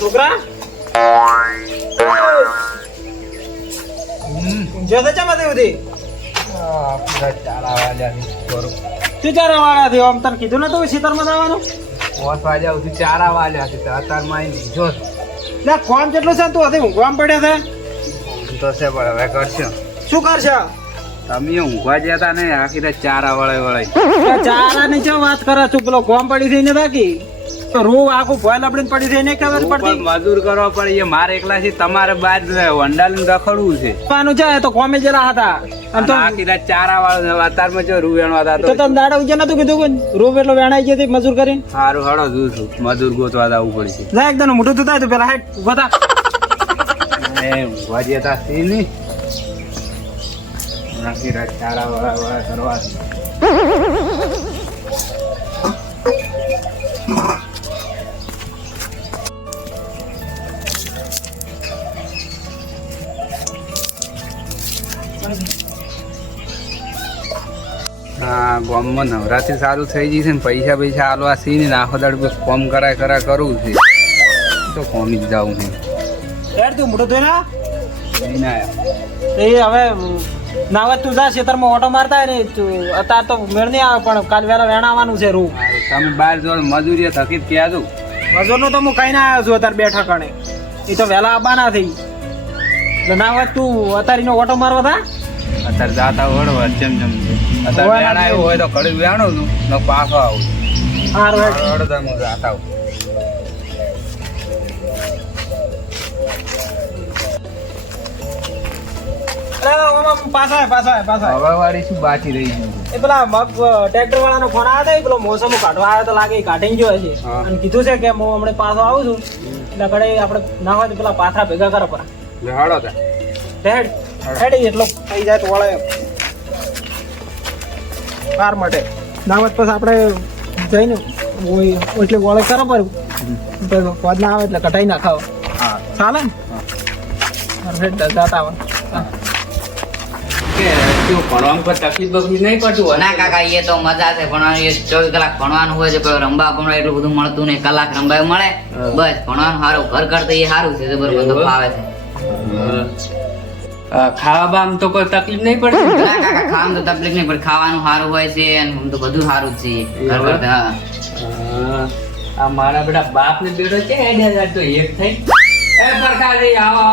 છોકરા ઊંઝો તો ચમ હતી ઉધી પૂરા ચારા વાગ્યા કરું તું ચારા વાળા થી આમ તને કીધું ને તું ખેતરમાં જવાનું 5 વાગ્યા સુધી ચારા વાગ્યા છે અત્યારમાં આવી જો લે કોમ કેટલું છે તું હતી ઊંઘવામાં પડ્યા છે તો છે પણ હવે કરશો શું કરશે તમે ઊંઘવા ગયા હતા ને આખી રાત ચારા વળે ચારા ની ચમ વાત કરે તું પેલો કોમ પડી થઈને થાકી તો રૂ આખું ભોય લપડીને પડી થઈને ખબર પડતી મજૂર કરવા પડે એ મારે એકલા છે તમારે બાદ વંડાલીને રખડવું છે પાનું છે તો કોમે જેલા હતા અને તો આખી રાત ચારા વાળે અત્યારમાં જો રૂ વેણવા હતા તો તને દાડા ઉજે નતું કીધું રૂ એટલો વેણાઈ ગઈ હતી મજૂર કરીને સારું હળો જોઉં છું મજૂર ગોતવા જવું પડશે જા એકદમ મોટું તું થાય તો પેલા હાઈટ ઉભા થા ઊંઘવા ગયા હતા સી નહીં આખી રાત ચારા વળા કરવા હા ગામમાં નવરાત્રી સારું થઈ જશે ને પૈસા આલવા સી ને આખો દાડ કોમ કરાય કરવું છે તો કોમી જ જાવું નહીં યાર તું મોટું થયો ને એ હવે નાવત તું જા ખેતરમાં ઓટો મારતા ને તું અત્યારે તો મેળ નહીં આવે પણ કાલ વેલા વેણાવાનું છે રૂ તમે બહાર જો મજૂરી થકી જ ક્યાં છું મજૂરનો તો હું કઈ ના આવ્યો છું અત્યારે બેઠા કણે એ તો વહેલા આવવાના થઈ એટલે નાવત તું અત્યારે ઓટો મારવા થા અત્યારે જાતા વળવા જેમ અત્યારે વેણાયું હોય તો ઘડી વેણું નું ને પાછો આવું સારું વળતા હું જાતા આવું પાછા હવે વાળી શું બાકી રહી ગયું એ પેલા મગ ટ્રેક્ટર વાળાનો ફોન આવ્યો હતો પેલો મોસમ કાઢવા આવ્યો તો લાગે કાઢી ગયો છે અને કીધું છે કે હું હમણાં પાછો આવું છું એટલે ઘડે આપણે ના હોય તો પેલા પાથરા ભેગા કરો પરા હાડો તા હેડ એટલો થઈ જાય તો વળે કાર માટે ના હોય પછી આપણે જઈને એટલે વળે કરો પર પદ ના આવે એટલે કટાઈ ના ખાવ હા ચાલે ને જાતા આવે ભણવામાં કોઈ તકલીફ બકલીફ નહીં પડતું હોય ના કાકા એ તો મજા છે પણ એ 24 કલાક ભણવાનું હોય છે કોઈ રંબા પણ એટલું બધું મળતું નહીં કલાક રંબાય મળે બસ ભણવાનું સારું ઘર કરતા એ સારું છે જબરદસ્ત ફાવે છે ખાવામાં તો કોઈ તકલીફ નહીં પડતી ના કાકા ખાવાનું તો તકલીફ નહીં પણ ખાવાનું સારું હોય છે અને આમ તો બધું સારું જ છે ઘર કરતા આ મારા બેટા બાપ ને બેટો છે આઈડિયા તો એક થઈ એ પ્રકાશજી આવો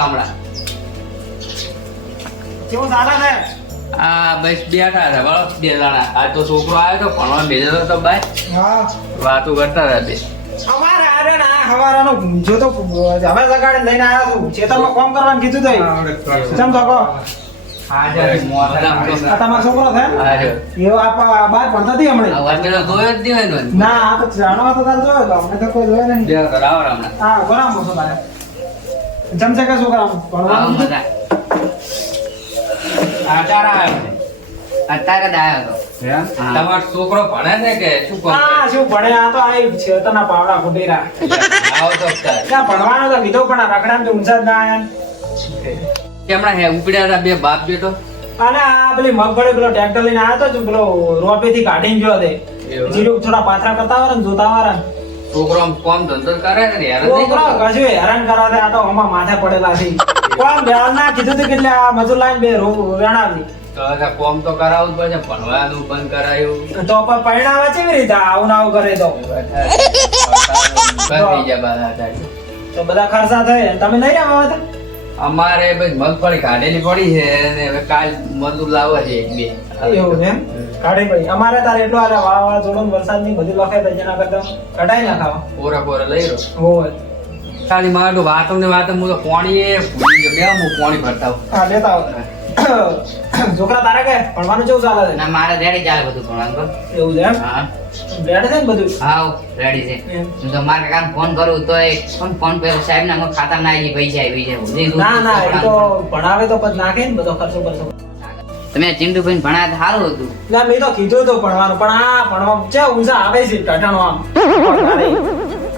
હમણાં કેવું ચાલે છે આ બસ બેઠા હતા બળો બે જણા આ તો છોકરો આવ્યો તો ભણવા ભેજો તો બાય હા વાતો કરતા હતા બે અમારે આરે ના હવારાનો જો તો હવે લગાડે લઈને આવ્યા છું ખેતરમાં કામ કરવાનું કીધું તો ચમ તો કહો હાજર મોહરામ તો આ તમારો છોકરો છે હાજર એવો આપ બહાર ભણતા હતી હમણે વચ્ચે જોયો જ નહીં હોય ને ના આ તો જાણો તો તાર જોયો તો અમને તો કોઈ જોયો નહીં બે રાવ રામ હા બરાબર મોસો તારે જમશે કે છોકરા ભણવાનું કીધું? મજા આ ચારા આવ્યો અત્યારે જ આવ્યો છે તમારો છોકરો ભણે છે કે શું કરે હા શું ભણે આ તો આ છે તના પાવડા ફૂટેરા આવો તો ના ભણવાનું તો કીધું પણ આ રખડામ તો ઊંચા જ ના આયા હમણાં હે ઉપડ્યા હતા બે બાપ બેટો અને આ પેલી મગફળી પેલો ટ્રેક્ટર લઈને આવ્યો તો પેલો રોપે થી કાઢીને ગયો તે જીરું થોડા પાથરા કરતા વાળા ને જોતા વાળા છોકરો આમ કામ ધંધો કરે ને યાર છોકરો કશું હેરાન કરાવે આ તો આમાં માથે પડેલા છે કોણ બેલ ના કીધું તું એટલે આ મજૂર લાઈન બે વેણાવી તો કોમ તો કરાવવું જ પડશે ભણવાનું બંધ કરાયું તો પણ પરિણામે કેવી રીતે આવું ના આવું કરે તો બંધ થઈ જાય બધા તો બધા ખર્ચા થાય તમે નહીં આવ્યા હતા અમારે બસ મગફળી કાઢેલી પડી છે અને હવે કાલ મજૂર લાવવા છે એક બે એવું છે એમ કાઢી પડી અમારે તારે એટલું આલે વાળા જોડો વરસાદ ની બધું લખે તો જેના કરતા કઢાઈ ના ખાવા પોરા લઈ રહ્યો હોય ખાલી મારે તો વાતો ને વાતો હું તો પાણી ભૂલી ગયો બે હું પાણી ભરતા હોઉં હા લેતા આવો છોકરા તારે કે ભણવાનું કેવું ચાલે છે ના મારે રેડી ચાલે બધું ભણવાનું એવું છે એમ હા રેડ છે ને બધું હા રેડી છે હું તો મારા કામ ફોન કરું તો ફોન પે સાહેબ ના ખાતા ના આવી પૈસા આવી જાય ના ના એ તો ભણાવે તો પછી નાખે ને બધો ખર્ચો કરશો તમે ચિંટુભાઈ ભણાયા તો સારું હતું ના મેં તો કીધું તો ભણવાનું પણ આ ભણવા છે ઊંચા આવે છે ટટાણો આમ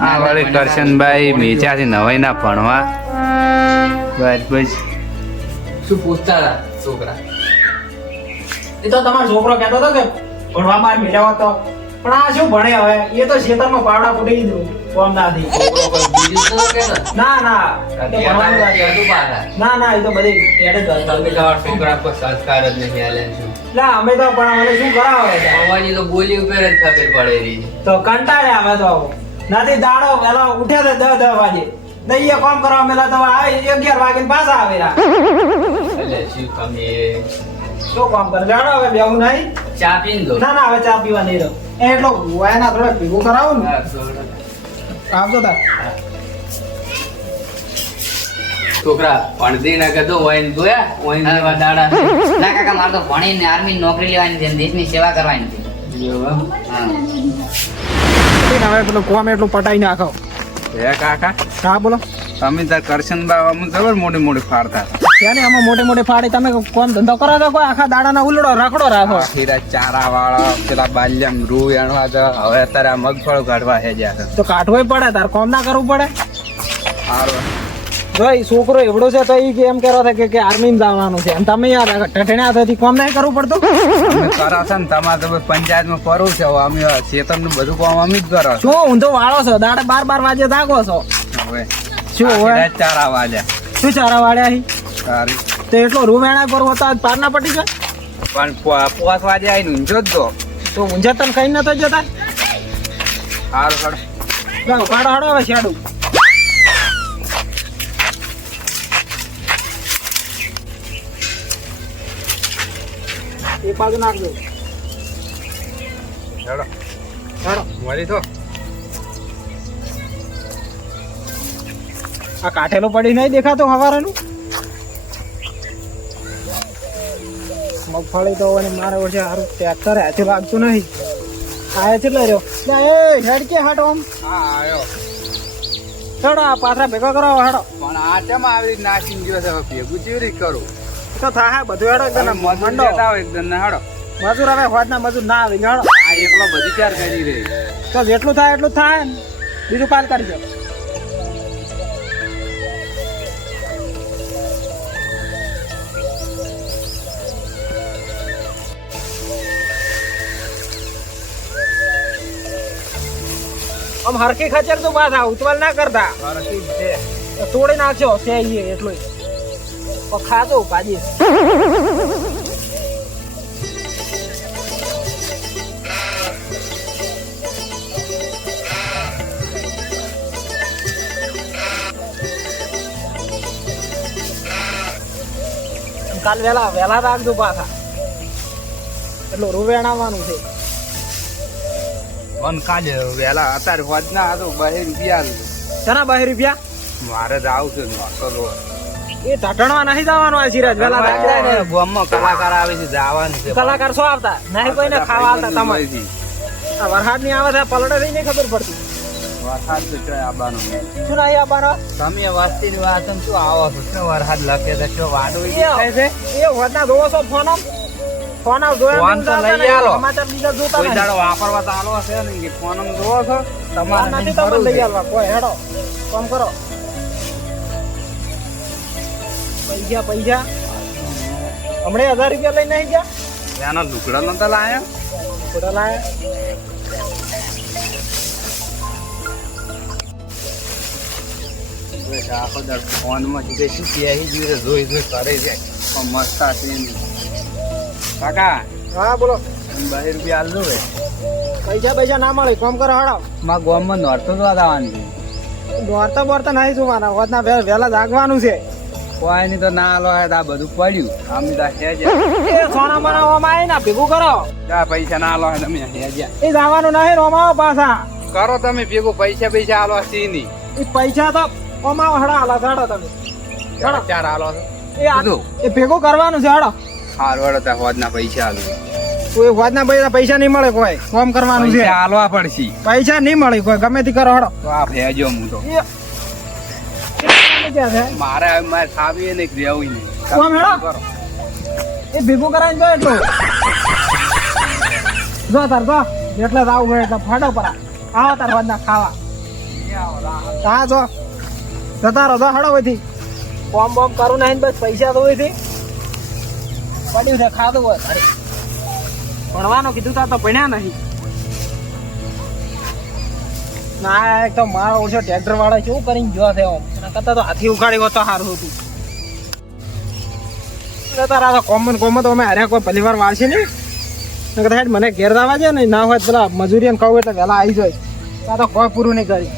આ વાળી કરશનભાઈ મેચાથી નવાઈ ના ભણવા બસ બસ શું પૂછતા હતા છોકરા એ તો તમારો છોકરો કહેતો હતો કે ભણવામાં મેળવ્યો તો પણ આ શું ભણે હવે એ તો ખેતરમાં પાવડા ફૂટી દીધું કોમ ના થઈ. છોકરો કોઈ બીજું તો કેતો ના ના એ તો ભણવાનું વાત છે. તું પાછા ના ના એ તો બધી એડ જ વાત તમે છે. તમારા છોકરા પર સંસ્કાર જ નહીં આલે છે. લા અમે તો પણ અમે શું કરાવે છે? અવાજી તો બોલી ઉપર જ ખબર પડે રહી. તો કંટાળે આવે તો નથી દાડો વેલા ઉઠ્યા તો 10 વાગે નહીં એ કામ કરવા મેલા તો આવે 11 વાગે પાછા આવેલા. એટલે શું તમે શું કામ કરે જાણો હવે બેહું નહીં. ચા પીને દો. ના ના હવે ચા પીવા નહીં રહો. એટલો વાયના થોડા ભેગું કરાવું ને. આવજો તાર. છોકરા ભણતી ના કદો વાઈન જોયા વાઈન જેવા દાડા ના કાકા મારે તો ભણીને આર્મી નોકરી લેવાની છે અને દેશની સેવા કરવાની છે. હા હવે પેલું કોમ એટલું પટાઈ નાખો. હે કાકા હા બોલો. તમે તાર કરશન બાવામાં જબર મોટી મોટી ફાડતા ત્યાં ને આમાં મોટે મોટે ફાડી તમે કોમ ધંધો કરો તો કોઈ આખા દાડાના ઉલડો રાખડો રાખો. હીરા ચારા વાળા પેલા બાલ્યમ રૂ એણવા તો હવે અત્યારે આ મગફળ કાઢવા હે જ્યાં તો કાઢવોય પડે તાર કોમ ના કરવું પડે. સારું જો એ છોકરો એવડો છે તો એ એમ કહેવા થાય કે આર્મી જવાનું છે અને તમે યાર ઠઠણ્યા થતી કોમ નહીં કરવું પડતું. તમે કરો છો ને તમારે તો પંચાયતમાં કરવું છે હવે અમે ચેતન નું બધું કામ અમે જ કરો છો શું ઊંધો વાળો છો દાડે 12 વાગે જાગો છો. હવે શું હોય હીરા ચારા વાલ્યા શું ચારા વાળ્યા હી સારી તો એટલો રૂમ એના પર હોતા પાર ના પટી જાય પણ 5 વાગે આવીને ઊંઝો જ દો તો ઊંઝા તને કઈ નતો જતા. સારું સારું જાઓ કાઢો હાડો હવે શેડું. એક બાજુ નાખજો. હેડો હાડો મળી તો આ કાઠેલો પડી નહીં દેખાતો હવારાનું. મગફળી તો અને મારે વર્ષે સારું ટ્રેક્ટર હાથે લાગતું નહીં. આ કેટલો રહ્યો એ હેડ કે હાટો આમ હા આવ્યો હેડો આ પાથરા ભેગા કરો હેડો. પણ આ ચમ આવી રીત નાખીને ગયો છે હવે ભેગું કેવી રીત કરું તો થાય બધું હેડો એકદમ મજૂર મંડો. લેતા આવો એકદમ ને હેડો મજૂર હવે હોદના મજૂર ના આવે હેડો. આ એકલો બધી ચાર કરી રહી તો જેટલું થાય એટલું થાય ને બીજું કાલ કરજો. આમ હરકી ખચર તો પાછા ઉતવાલ ના કરતા તો તોડી નાખજો છે એટલું ખાજો કાજી. કાલ વેલા રાખજો પાછા એટલું રૂવેણાવાનું છે. પણ કાલે વહેલા અત્યારે હોજ ના હતો 2 રૂપિયા જના 2 રૂપિયા મારે જ આવશે નોતો લો એ ઢટણવા નહીં જવાનું આ સિરાજ વેલા રાખજાય ને. ગામમાં કલાકાર આવે છે જવાનું છે કલાકાર શું આવતા નહીં કોઈને ખાવા આવતા તમારે આ વરસાદ ની આવે છે પલડે થઈ નહીં ખબર પડતી. વરસાદ તો ચોય આવવાનો શું નહીં આવવાનો તમે વસ્તી વાત શું આવો છો શું વરસાદ લખે છે શું વાડો એ હોદના જોવો છો ફોન ફોન ફોન તો લઈ આલો. સમાચાર બીજા જોતા કોઈ નહીં. દાડો વાપરવા તો આલો છે ને કે ફોન જોવો છો ફોન તમારે નથી નહીં તમે કરવું લઈ છે. આવવા કોઈ હેડો કામ કરો. પૈસા હમણે 1000 રૂપિયા લઈને આવી ગયા. ત્યાંના લુગડા નતા લાયા ખોટા લાયા. આખો દાડો ફોનમાં જે શું કહે છે જોઈ કરે છે પણ મસ્ત છે નહીં. કાકા હા બોલો 2 રૂપિયા આલજો ભાઈ પૈસા ના મળે કામ કરો હડો. મારા ગામમાં નોરતો તો આવવાની દોડતા નહીં જોવાના હોદના વહેલા જાગવાનું છે. કોઈ નહીં તો ના આલો આ બધું પડ્યું આમ તો હેજે એ સોના બનાવવામાં આવી ને ભેગું કરો. આ પૈસા ના આલો તમે હેજે એ જવાનું નહીં રોમાવો પાછા. કરો તમે ભેગું પૈસા આલો સી નહીં એ પૈસા તો ઓમાવો હડા હાલા હડો તમે હેડો. 4 આલો એ ભેગું કરવાનું છે હડો. હારું હેડો ત્યાં હોદના પૈસા આલો કોઈ હોદના પૈસા નહીં મળે કોઈ કામ કરવાનું છે. પૈસા આલવા પડશે પૈસા નહીં મળે કોઈ ગમે તે કરો હડો. તો આ ભેજો હું તો મારે હવે મારે ખાવી ને રહેવું નહીં કોમ હેડો. એ ભેગું કરાવીને જો એટલું જો તાર જો એટલે આવું હોય એટલે ફાટો પરા આવો તાર હોદના ખાવા. હા જો જતા રહો જો હડો હોયથી કોમ બોમ કરું નહીં બસ પૈસા તો હોયથી પડ્યું છે ખાધું હોય અરે ભણવાનું કીધું તા તો ભણ્યા નહીં. ના એક તો મારો ઓછો ટ્રેક્ટર વાળા કેવું કરીને ગયો છે આમ એના કરતા તો હાથી ઉખાડી હોત તો સારું હતું એટલે તારા તો કોમન તો અમે હારે કોઈ પહેલી વાર વાળશે નહીં નકર તો હેડ મને ઘેર દાવા છે ને ના હોય તો પેલા મજૂરી કહું એટલે વહેલા આવી જાય ત્યાં તો કોઈ પૂરું નહીં કરી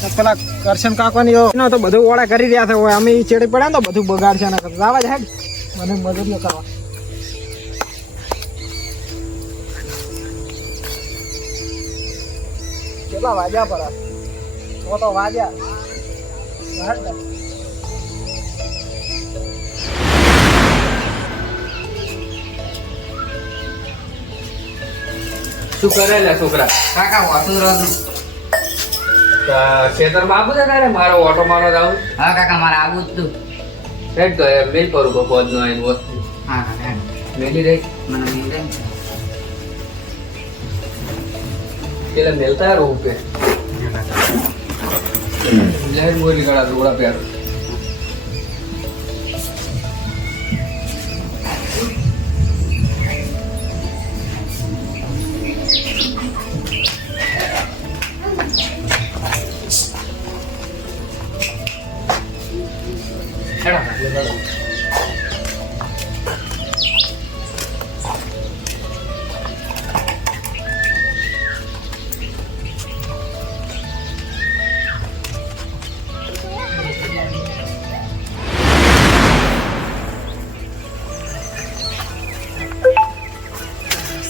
ને પેલા કરશન કાકવાની એનો તો બધું ઓળા કરી રહ્યા છે હોય અમે ચેડી પડ્યા ને તો બધું બગાડશે ને દાવા જ હેડ મને મજૂરીઓ કરવા કેટલા વાગ્યા પર તો વાગ્યા હેડ ને. શું કરે લે છોકરા? કાકા વાતું રહું. ખેતરમાં આવું છે તારે મારો ઓટો મારો જાવ હા કાકા મારે આવું જ તું. હેડ તો એમ મેલ કરું કો પદ નો આઈ વસ્તુ હા કાકા મેલી રહી મને મિલે પેલા મેલતા રહું કે લહેર મોરી ગળા દોડા પ્યાર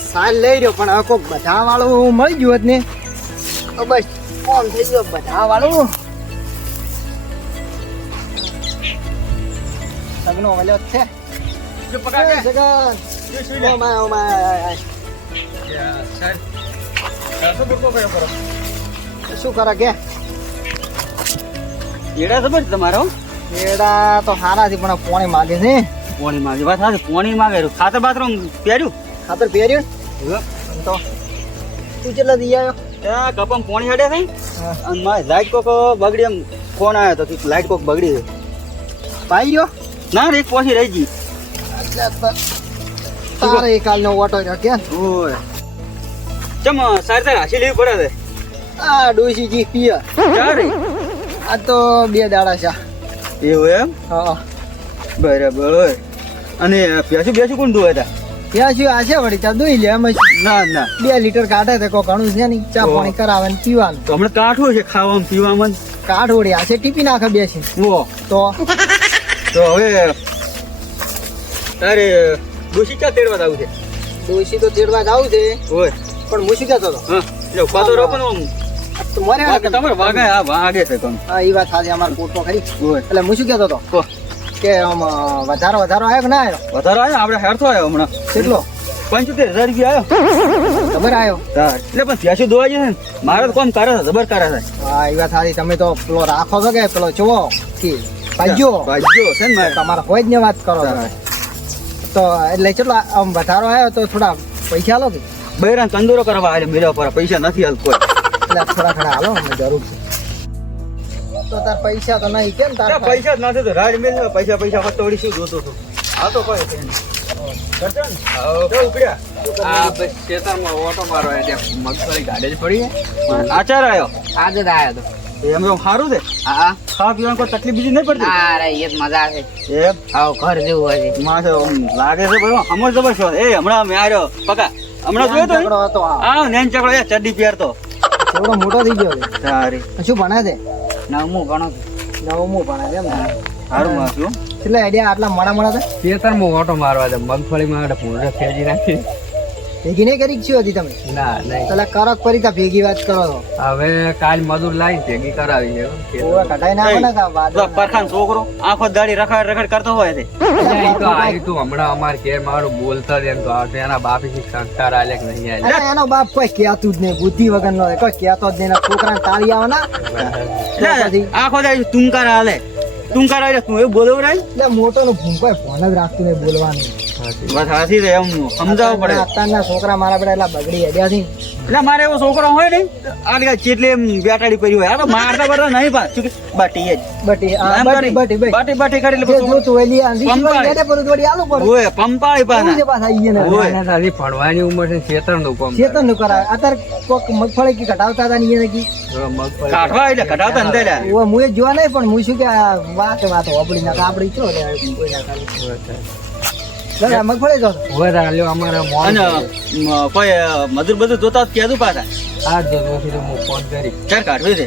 સાલ લઈ રહ્યો પણ હવે કોક બધા વાળું મળી ગયું હોત ને તો બસ કોમ થઈ ગયો બધા વાળું સગનો વલ્યો જ છે એ સગન ઓ માય શું કરે કે એડા ખબર છે તમારો એડા તો સારા છે પણ પોણી માગે છે પોણી માંગે વાત સાચી પોણી માંગે ખાતર બાથરૂમ પહેર્યું ખાતર પહેર્યું તો તું કેટલા દી આવ્યો ત્યાં કપમ પોણી હડે થઈ હા. અને મારે લાઈટ કોક બગડી એમ ફોન આવ્યો તો કે લાઈટ કોક બગડી છે પાઈ ગયો ના રે એક પોછી રહી ગઈ તારે કાલનો ઓટો રહ્યો કે ઓય ચમ સારી તારે હાસી લેવી પડે આ ડોશીજી પિયર છે ચારે આ તો 2 દાડા છે એવું એમ હા બરાબર હોય અને પ્યાસું કોણ દુવા હતા ત્યાં શું આ છે વળી ચા દોઈ લે એમ જ ના ના 2 લીટર કાઢે તે કોઈ ઘણું છે નહીં ચા પાણી કરાવે ને પીવાનું તો હમણાં કાઠું છે ખાવામાં પીવામાં કાઢ વળી આ છે ટીપી નાખે બેસી ઓ તો તો હવે તારે ડોશી ક્યાં તેડવા આવું છે ડોશી તો તેડવા જ આવું છે ઓય પણ હું શું કહેતો હતો હા એટલે ઉપાતો રાખો ને આમ. તો મારે તમારે વાગે હા વાગે છે કોણ હા એ વાત સાચી અમારે કોટો ખરી ઓય એટલે હું શું કહેતો હતો તો કે આમ વધારો આવ્યો કે ના આવ્યો વધારે આવ્યો આપણે હેરતો આવ્યો હમણાં કેટલો 75,000 રૂપિયા આવ્યો ખબર આવ્યો એટલે પણ ત્યાંસી દોવા છે ને મારે તો કોમ કરે છે જબર કરે છે હા એ વાત સાચી તમે તો પેલો રાખો છો કે પેલો જોવો કે ભાગ્યો ભાગ્યો છે ને મારે તમારે હોય જ ને વાત કરો તમે. તો એટલે કેટલો આમ વધારો આવ્યો તો થોડા પૈસા લો કે બૈરાન તંદુરો કરવા આલે મેળા પર પૈસા નથી હાલ કોઈ એટલે થોડા ઘણા હાલો અમને જરૂર છે તો તાર પૈસા તો નહીં કેમ તાર પૈસા જ નથી તો રાડ મેલ પૈસા ફટોડી શું જોતો હતો આ તો કોઈ છે નહીં. કરશે ને? તો ઉપડ્યા આ બસ ખેતરમાં ઓટો મારો ત્યાં મગફળી ગાડે જ પડી આચાર આવ્યો આજે જ આવ્યો તો એમ તો સારું છે હા ખાવા પીવાની કોઈ તકલીફ બીજી નહીં પડતી અરે એ જ મજા છે એમ આવો ઘર જેવું હોય છે માથે આમ લાગે છે બધું સમજ જબરશો એ હમણાં મેં આવ્યો પકા હમણાં જોયો તો ઝઘડો હતો આ. આ નેન ચકડો એ ચડ્ડી પહેરતો છોકરો મોટો થઈ ગયો છે સારી શું ભણે છે નવમું ભણો છું 9મું ભણે છે એમ ને સારું માથું એટલે આઈડિયા આટલા મોડા છે ખેતરમાં ઓટો મારવા દે મગફળી માં પૂંડે ફેજી નાખી ભેગી નહીં કરી શું હતી તમે ના નહીં પેલા કરક પરી તા ભેગી વાત કરો છો હવે કાલ મજૂર લાવી ભેગી કરાવી છે ઓવે ખેતરમાં. કઢાઈ નાખો ને કા વાદળ પેલો પરખાન છોકરો આંખો દાડી રખડ કરતો હોય છે એટલે ઈ તો આવી તું હમણાં અમારે ઘેર મારું બોલતા જ એમ તો આવતો એના બાપી સંસ્કાર આલે કે નહીં આલે અરે એનો બાપ કોઈ કહેતું જ નહીં બુદ્ધિ વગર નો કોઈ કહેતો જ નહીં છોકરાને તાળી આવે ને તો પછી આંખો દાડી તુંકાર હાલે તું કરાય તું એવું બોલવું રહી એટલે મોટો નો ભૂંકો ફોન જ રાખતું નહીં બોલવાનું. બસ હાથી રે એમ સમજાવવું પડે. અત્યારના છોકરા મારા બેટા એટલા બગડી હેડ્યા છે. એટલે મારે એવો છોકરો હોય ને આ ચેટલી એમ બેટાડી પડી હોય આ તો મારતા બરતા નહીં પા બાટી જ બટી આ એમ બટી કરી. બટી ભાઈ બાટી બાટી કરી એટલે જે પછી જોતું હોય લી આ રીત પંપાય. વાળી હેડે પર થોડી આલુ પડે. ઓય પંપાળી એવું છે પાના પાછા ઈ એને. ઓય. ના, ના, હજી ભણવાની ઉંમર છે ખેતરનું કામ ચેતન નું કરાય અત્યારે કોક મગફળી કી કટાવતા હતા ને ઈ એને કી કરે. મગફળી કાઢવા એટલે કઢાવતા ને તેલા. ઓય મુએ જોવા નહીં પણ હું શું કે આ વાત હોબળી ના આપડી છો રે કોઈ ના કરે. લે મગફળી જો વધારે લ્યો અમારે અને મોડું કોઈ મજૂર બધું જોતા હોત કહેતું પાછા આ જ જોખી તો હું ફોન કરી ચાર કાઢવી છે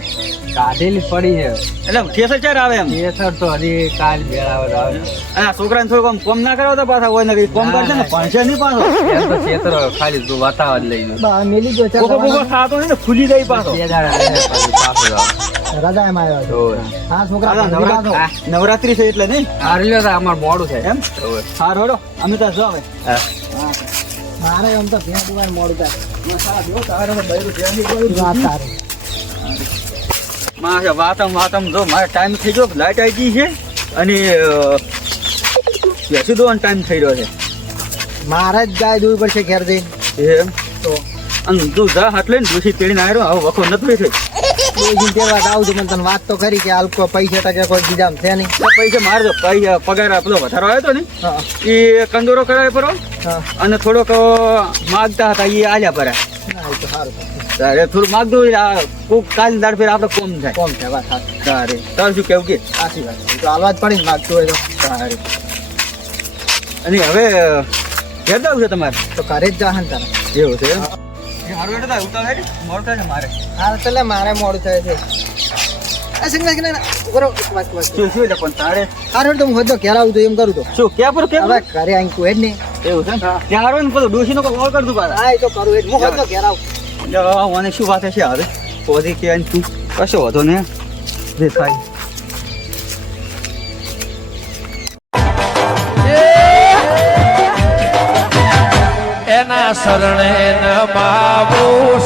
કાઢેલી પડી છે એટલે ઠેસર ચાર આવે એમ ખેતર તો હજી કાલ બેળાવત આવે. અને આ છોકરાને થોડુંક આમ કોમ ના કરાવતા પાછા હોય ને કઈ કોમ કરશે ને ભણશે નહીં પાછો એમ તો ખેતર ખાલી તું વાતાવરણ લઈ લો બા મેલી જો કોકો કોકો ખાતો હોય ને ફૂલી જાય પાછો બે દાડા રહીને પાછું પાછું આવે. રજા એમ આવ્યો છે. ઓય. હા છોકરા આ ભણવા તો. નવરાત્રી છે એટલે નહીં આ રહ્યો તો અમારે મોડું થાય એમ ઓય. હા રોડો અમે ત્યાં જો હવે હા. મારે એમ તો ભેં દુકાન મોડું થાય. તારે તો બૈરું ધ્યાન નહીં વાત તારી. માં વાતમ વાતમ જો મારે ટાઈમ થઈ ગયો લાઈટ આવી ગઈ છે અને બેસી દો ટાઈમ થઈ રહ્યો છે મારે જ ગાય દૂર પડશે ઘેર જઈને. એમ તો અને તું જા હાટ લઈને ડોસી તેડીને આવ્યો હવે વખો નથી થઈ કોઈ તહેવાર આવું છું પણ તને વાત તો કરી કે હાલ કોઈ પૈસા ટકે કોઈ બીજા છે નહીં. પૈસા મારે જો પૈસા પગાર પેલો વધારો આવ્યો હતો ને હા એ કંદોરો કરાવે પરો હા અને થોડોક માગતા હતા એ આલ્યા પરા ના, એ તો સારું થાય. તારે થોડું માગતું હોય આ કોક કાલ દાડ ફેર આપણે કોમ થાય કોમ છે વાત સાચી. તારે તારે શું કેવું કે સાચી વાત છે. એ તો હાલવા જ પડી ને માગતું હોય તો. તારે અને હવે ઘેર જવું છે તમારે તો ઘરે જ જાહે ને તારે. એવું છે એમ? હારું હેઠળ થાય, ઉતાવળ હેઠ. મોડું થાય ને મારે હા તો લે મારે મોડું થાય છે. આ સંગા કે ના બરો વાત વાત. શું એટલે પણ તારે હારું તો હું હજો ઘેર આવું તો એમ કરું તો. શું ક્યાં પર કેમ હવે ઘરે આવીને કોઈ જ નહીં. એવું છે ને ત્યાં હારું ને પેલું ડોશીનો કોઈ કોલ કરતું પાછા હા એ તો કરું એટલે હું હજો ઘેર આવું. મને શું વાત છે હવે પોઝી કે તું કશો હતો ને જે થાય એના શરણે નમાવું